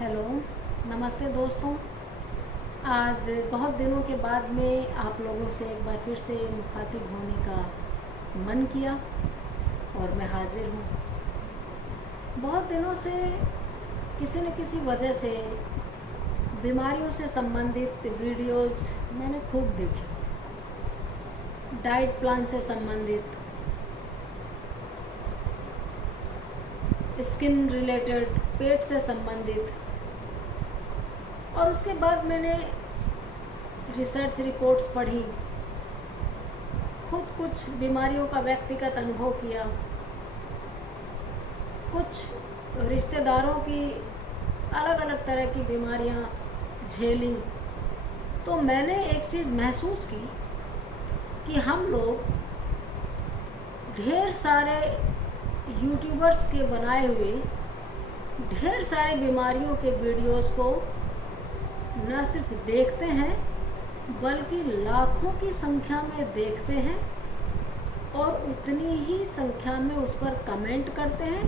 Hello, नमस्ते दोस्तों। आज बहुत दिनों के बाद में आप लोगों से एक बार फिर से मुखातिब होने का मन किया और मैं हाजिर हूँ। बहुत दिनों से किसी न किसी वजह से बीमारियों से संबंधित वीडियोस मैंने खूब देखे, डाइट प्लान से संबंधित, स्किन रिलेटेड, पेट से संबंधित, और उसके बाद मैंने रिसर्च रिपोर्ट्स पढ़ी, खुद कुछ बीमारियों का व्यक्तिगत अनुभव किया, कुछ रिश्तेदारों की अलग अलग तरह की बीमारियां झेली। तो मैंने एक चीज़ महसूस की कि हम लोग ढेर सारे यूट्यूबर्स के बनाए हुए ढेर सारी बीमारियों के वीडियोस को न सिर्फ देखते हैं बल्कि लाखों की संख्या में देखते हैं और उतनी ही संख्या में उस पर कमेंट करते हैं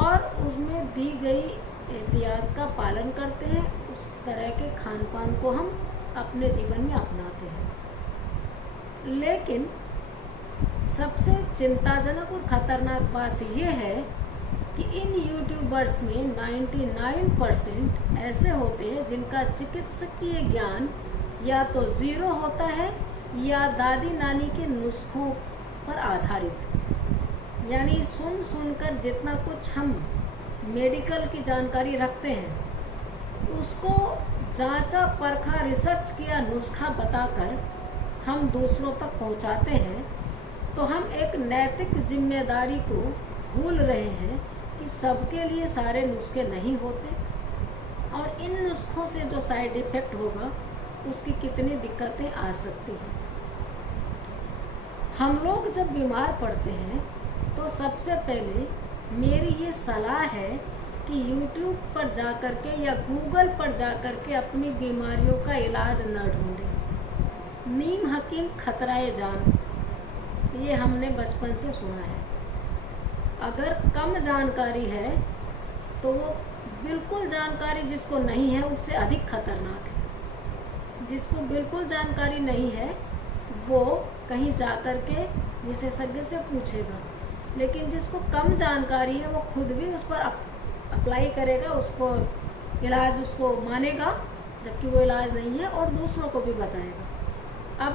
और उसमें दी गई एहतियात का पालन करते हैं। उस तरह के खान पान को हम अपने जीवन में अपनाते हैं। लेकिन सबसे चिंताजनक और ख़तरनाक बात यह है कि इन यूट्यूबर्स में 99% ऐसे होते हैं जिनका चिकित्सकीय ज्ञान या तो ज़ीरो होता है या दादी नानी के नुस्खों पर आधारित। यानी सुन सुनकर जितना कुछ हम मेडिकल की जानकारी रखते हैं उसको जांचा परखा रिसर्च किया नुस्खा बताकर हम दूसरों तक पहुंचाते हैं, तो हम एक नैतिक जिम्मेदारी को भूल रहे हैं कि सबके लिए सारे नुस्खे नहीं होते और इन नुस्खों से जो साइड इफ़ेक्ट होगा उसकी कितनी दिक्कतें आ सकती हैं। हम लोग जब बीमार पड़ते हैं तो सबसे पहले मेरी ये सलाह है कि YouTube पर जा कर के या गूगल पर जा कर के अपनी बीमारियों का इलाज न ढूंढें। नीम हकीम खतराए जान, ये हमने बचपन से सुना है। अगर कम जानकारी है तो वो बिल्कुल जानकारी जिसको नहीं है उससे अधिक खतरनाक है। जिसको बिल्कुल जानकारी नहीं है वो कहीं जा कर के विशेषज्ञ से पूछेगा, लेकिन जिसको कम जानकारी है वो खुद भी उस पर अप्लाई करेगा, उसको इलाज उसको मानेगा जबकि वो इलाज नहीं है और दूसरों को भी बताएगा। अब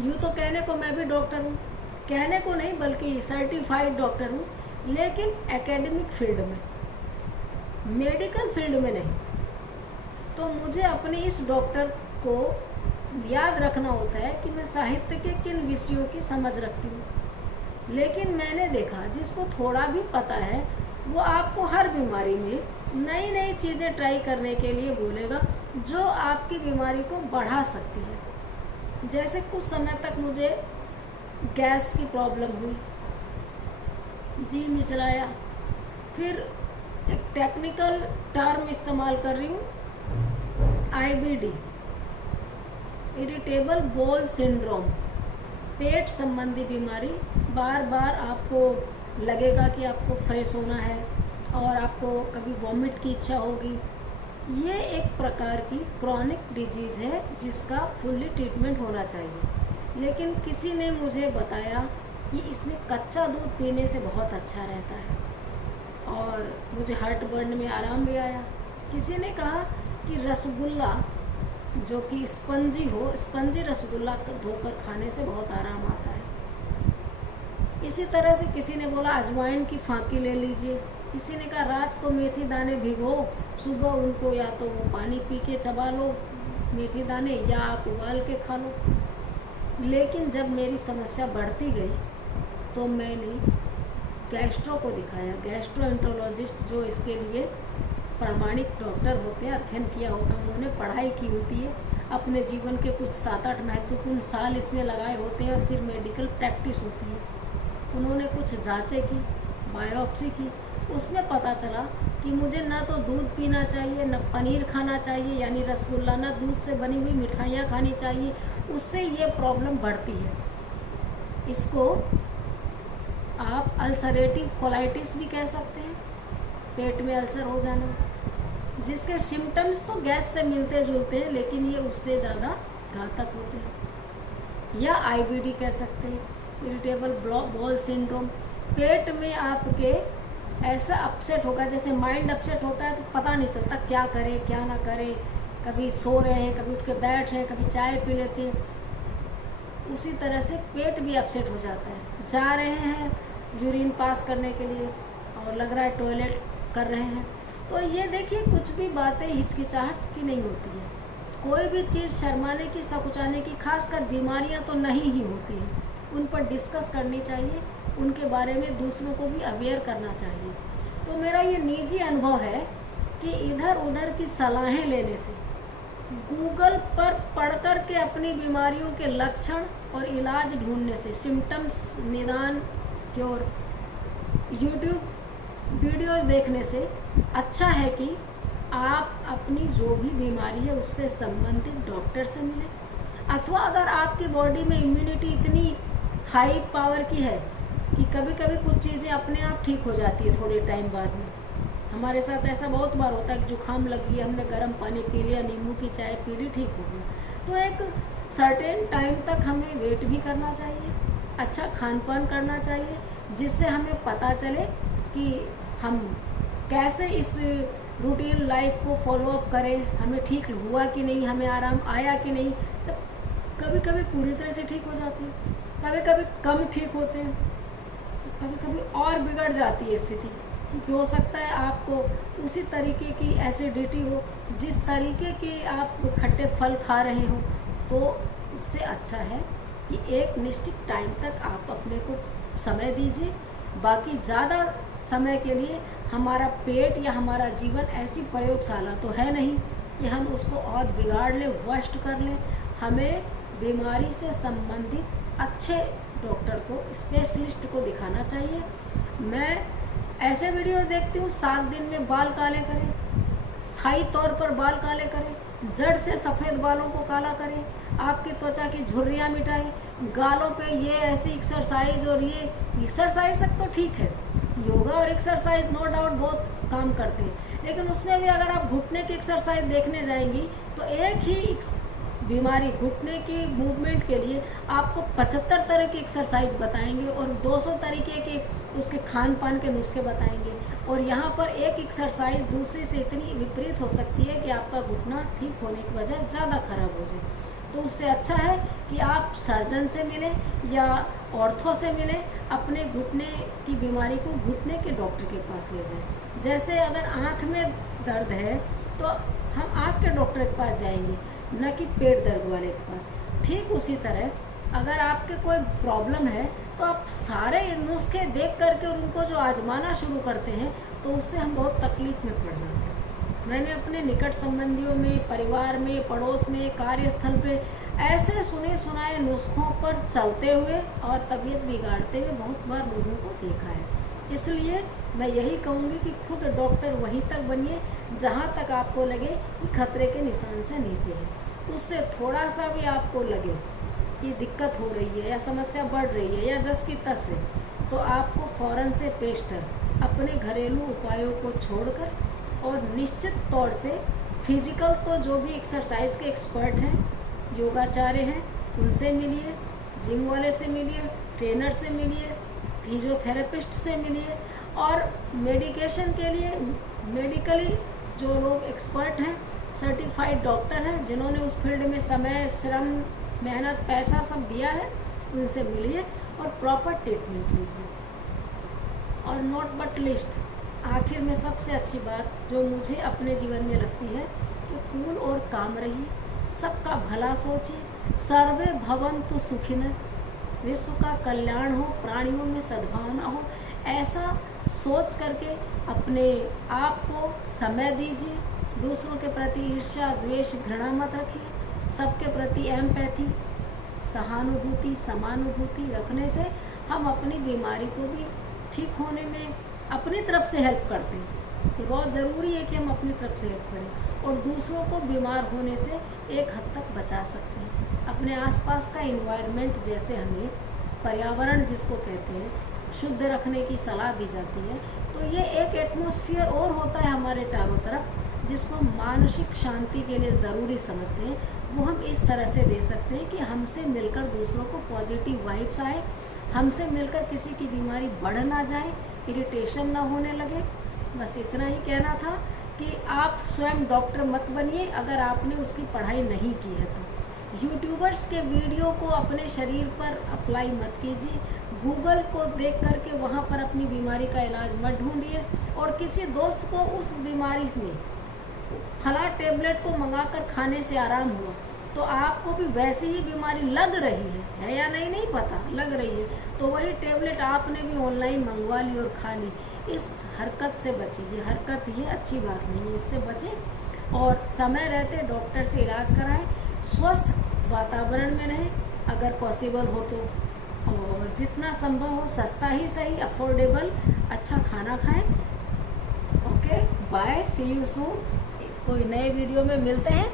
यूँ तो कहने को मैं भी डॉक्टर हूँ, कहने को नहीं बल्कि सर्टिफाइड डॉक्टर हूँ, लेकिन एकेडमिक फील्ड में, मेडिकल फील्ड में नहीं। तो मुझे अपने इस डॉक्टर को याद रखना होता है कि मैं साहित्य के किन विषयों की समझ रखती हूँ। लेकिन मैंने देखा जिसको थोड़ा भी पता है वो आपको हर बीमारी में नई नई चीज़ें ट्राई करने के लिए बोलेगा जो आपकी बीमारी को बढ़ा सकती है। जैसे कुछ समय तक मुझे गैस की प्रॉब्लम हुई, जी मिचलाया, फिर एक टेक्निकल टर्म इस्तेमाल कर रही हूँ, IBD, इरिटेबल बोल सिंड्रोम, पेट संबंधी बीमारी। बार बार आपको लगेगा कि आपको फ्रेश होना है और आपको कभी वॉमिट की इच्छा होगी। ये एक प्रकार की क्रॉनिक डिजीज़ है जिसका फुल्ली ट्रीटमेंट होना चाहिए। लेकिन किसी ने मुझे बताया कि इसमें कच्चा दूध पीने से बहुत अच्छा रहता है और मुझे हार्ट बर्न में आराम भी आया। किसी ने कहा कि रसगुल्ला जो कि स्पंजी रसगुल्ला धोकर खाने से बहुत आराम आता है। इसी तरह से किसी ने बोला अजवाइन की फाँकी ले लीजिए। किसी ने कहा रात को मेथी दाने भिगो, सुबह उनको या तो वो पानी पी के चबा लो मेथी दाने या आप उबाल के खा लो। लेकिन जब मेरी समस्या बढ़ती गई तो मैंने गैस्ट्रो को दिखाया, गैस्ट्रोएंटरोलॉजिस्ट जो इसके लिए प्रामाणिक डॉक्टर होते हैं, अध्ययन किया होता है, उन्होंने पढ़ाई की होती है, अपने जीवन के कुछ 7-8 महत्वपूर्ण साल इसमें लगाए होते हैं और फिर मेडिकल प्रैक्टिस होती है। उन्होंने कुछ जांचें की, बायोप्सी की, उसमें पता चला कि मुझे ना तो दूध पीना चाहिए, ना पनीर खाना चाहिए यानी रसगुल्ला, ना दूध से बनी हुई मिठाइयाँ खानी चाहिए, उससे ये प्रॉब्लम बढ़ती है। इसको आप अल्सरेटिव कोलाइटिस भी कह सकते हैं, पेट में अल्सर हो जाना। जिसके सिम्टम्स तो गैस से मिलते जुलते हैं, लेकिन ये उससे ज़्यादा घातक होते हैं। या आईबीडी कह सकते हैं, इरिटेबल बॉल सिंड्रोम। पेट में आपके ऐसा अपसेट होगा, जैसे माइंड अपसेट होता है तो पता नहीं चलता क्या करें क्या ना करें, कभी सो रहे हैं, कभी उठ के बैठ रहे हैं, कभी चाय पी लेते हैं। उसी तरह से पेट भी अपसेट हो जाता है। जा रहे हैं यूरिन पास करने के लिए और लग रहा है टॉयलेट कर रहे हैं, तो ये देखिए कुछ भी बातें हिचकिचाहट की नहीं होती है। कोई भी चीज़ शर्माने की, सकुचाने की, खासकर बीमारियां तो नहीं ही होती हैं, उन पर डिस्कस करनी चाहिए, उनके बारे में दूसरों को भी अवेयर करना चाहिए। तो मेरा ये निजी अनुभव है कि इधर उधर की सलाहें लेने से, गूगल पर पढ़कर के अपनी बीमारियों के लक्षण और इलाज ढूंढने से, सिम्टम्स, निदान, क्योर, यूट्यूब वीडियोस देखने से अच्छा है कि आप अपनी जो भी बीमारी है उससे संबंधित डॉक्टर से मिलें। अथवा अगर आपकी बॉडी में इम्यूनिटी इतनी हाई पावर की है कि कभी कभी कुछ चीज़ें अपने आप ठीक हो जाती है थोड़े टाइम बाद में। हमारे साथ ऐसा बहुत बार होता है कि जुकाम लगी है, हमने गर्म पानी पी लिया, नींबू की चाय पी ली, ठीक हो गया। तो एक सर्टेन टाइम तक हमें वेट भी करना चाहिए, अच्छा खान पान करना चाहिए, जिससे हमें पता चले कि हम कैसे इस रूटीन लाइफ को फॉलो अप करें, हमें ठीक हुआ कि नहीं, हमें आराम आया कि नहीं। जब कभी कभी पूरी तरह से ठीक हो जाती है, कभी कभी कम ठीक होते हैं, कभी कभी और बिगड़ जाती है स्थिति, क्योंकि हो सकता है आपको उसी तरीके की एसिडिटी हो जिस तरीके के आप खट्टे फल खा रहे हो। तो उससे अच्छा है कि एक निश्चित टाइम तक आप अपने को समय दीजिए। बाकी ज़्यादा समय के लिए हमारा पेट या हमारा जीवन ऐसी प्रयोगशाला तो है नहीं कि हम उसको और बिगाड़ लें, वर्स्ट कर लें। हमें बीमारी से संबंधित अच्छे डॉक्टर को, स्पेशलिस्ट को दिखाना चाहिए। मैं ऐसे वीडियो देखती हूँ, 7 दिन में बाल काले करें, स्थायी तौर पर बाल काले करें, जड़ से सफ़ेद बालों को काला करें, आपकी त्वचा की झुर्रियाँ मिटाएं, गालों पे ये ऐसी एक्सरसाइज, और ये एक्सरसाइज तक तो ठीक है, योगा और एक्सरसाइज नो डाउट बहुत काम करते हैं, लेकिन उसमें भी अगर आप घुटने की एक्सरसाइज देखने जाएंगी तो एक ही बीमारी, घुटने की मूवमेंट के लिए आपको 75 तरह की एक्सरसाइज बताएंगे और 200 तरीके के उसके खान पान के नुस्खे बताएंगे। और यहाँ पर एक एक्सरसाइज दूसरे से इतनी विपरीत हो सकती है कि आपका घुटना ठीक होने की बजाय ज़्यादा खराब हो जाए। तो उससे अच्छा है कि आप सर्जन से मिलें या ऑर्थो से मिलें, अपने घुटने की बीमारी को घुटने के डॉक्टर के पास ले जाएं। जैसे अगर आँख में दर्द है तो हम आँख के डॉक्टर के पास जाएंगे, न कि पेट दर्द वाले के पास। ठीक उसी तरह अगर आपके कोई प्रॉब्लम है तो आप सारे नुस्खे देख करके उनको जो आजमाना शुरू करते हैं तो उससे हम बहुत तकलीफ में पड़ जाते हैं। मैंने अपने निकट संबंधियों में, परिवार में, पड़ोस में, कार्यस्थल पे ऐसे सुने सुनाए नुस्खों पर चलते हुए और तबीयत बिगाड़ते हुए बहुत बार लोगों को देखा है। इसलिए मैं यही कहूँगी कि खुद डॉक्टर वहीं तक बनिए जहाँ तक आपको लगे कि खतरे के निशान से नीचे है। उससे थोड़ा सा भी आपको लगे कि दिक्कत हो रही है या समस्या बढ़ रही है या जस की तस है, तो आपको फ़ौरन से पेशतर अपने घरेलू उपायों को छोड़कर और निश्चित तौर से फिज़िकल तो जो भी एक्सरसाइज के एक्सपर्ट हैं, योगाचार्य हैं, उनसे मिलिए, जिम वाले से मिलिए, ट्रेनर से मिलिए, फिजियोथेरेपिस्ट से मिलिए। और मेडिकेशन के लिए मेडिकली जो लोग एक्सपर्ट हैं, सर्टिफाइड डॉक्टर हैं, जिन्होंने उस फील्ड में समय, श्रम, मेहनत, पैसा सब दिया है, उनसे मिलिए और प्रॉपर ट्रीटमेंट लीजिए। और नॉट बट लिस्ट, आखिर में सबसे अच्छी बात जो मुझे अपने जीवन में लगती है कि कूल और काम रहिए, सबका भला सोचिए, सर्वे भवन्तु सुखिनः, विश्व का कल्याण हो, प्राणियों में सद्भावना हो, ऐसा सोच करके अपने आप को समय दीजिए। दूसरों के प्रति ईर्ष्या, द्वेष, घृणा मत रखिए। सबके प्रति एम्पैथी, सहानुभूति, समानुभूति रखने से हम अपनी बीमारी को भी ठीक होने में अपनी तरफ से हेल्प करते हैं। तो बहुत ज़रूरी है कि हम अपनी तरफ से हेल्प करें और दूसरों को बीमार होने से एक हद तक बचा सकते हैं। अपने आसपास का इन्वायरमेंट, जैसे हमें पर्यावरण जिसको कहते हैं, शुद्ध रखने की सलाह दी जाती है, तो ये एक एटमॉस्फेयर और होता है हमारे चारों तरफ, जिसको हम मानसिक शांति के लिए ज़रूरी समझते हैं, वो हम इस तरह से दे सकते हैं कि हमसे मिलकर दूसरों को पॉजिटिव वाइब्स आए, हमसे मिलकर किसी की बीमारी बढ़ ना जाए, इरिटेशन ना होने लगे। बस इतना ही कहना था कि आप स्वयं डॉक्टर मत बनिए अगर आपने उसकी पढ़ाई नहीं की है तो। यूट्यूबर्स के वीडियो को अपने शरीर पर अप्लाई मत कीजिए, गूगल को देख करके वहाँ पर अपनी बीमारी का इलाज मत ढूंढिए, और किसी दोस्त को उस बीमारी में फला टेबलेट को मंगाकर खाने से आराम हुआ तो आपको भी वैसी ही बीमारी लग रही है या नहीं, नहीं पता, लग रही है, तो वही टेबलेट आपने भी ऑनलाइन मंगवा ली और खा ली। इस हरकत से बचिए, हरकत ये अच्छी बात नहीं है, इससे बचें और समय रहते डॉक्टर से इलाज कराएं, स्वस्थ वातावरण में रहें अगर पॉसिबल हो तो, और जितना संभव हो सस्ता ही सही, अफोर्डेबल अच्छा खाना खाएं। Okay, bye, see you soon. कोई नए वीडियो में मिलते हैं।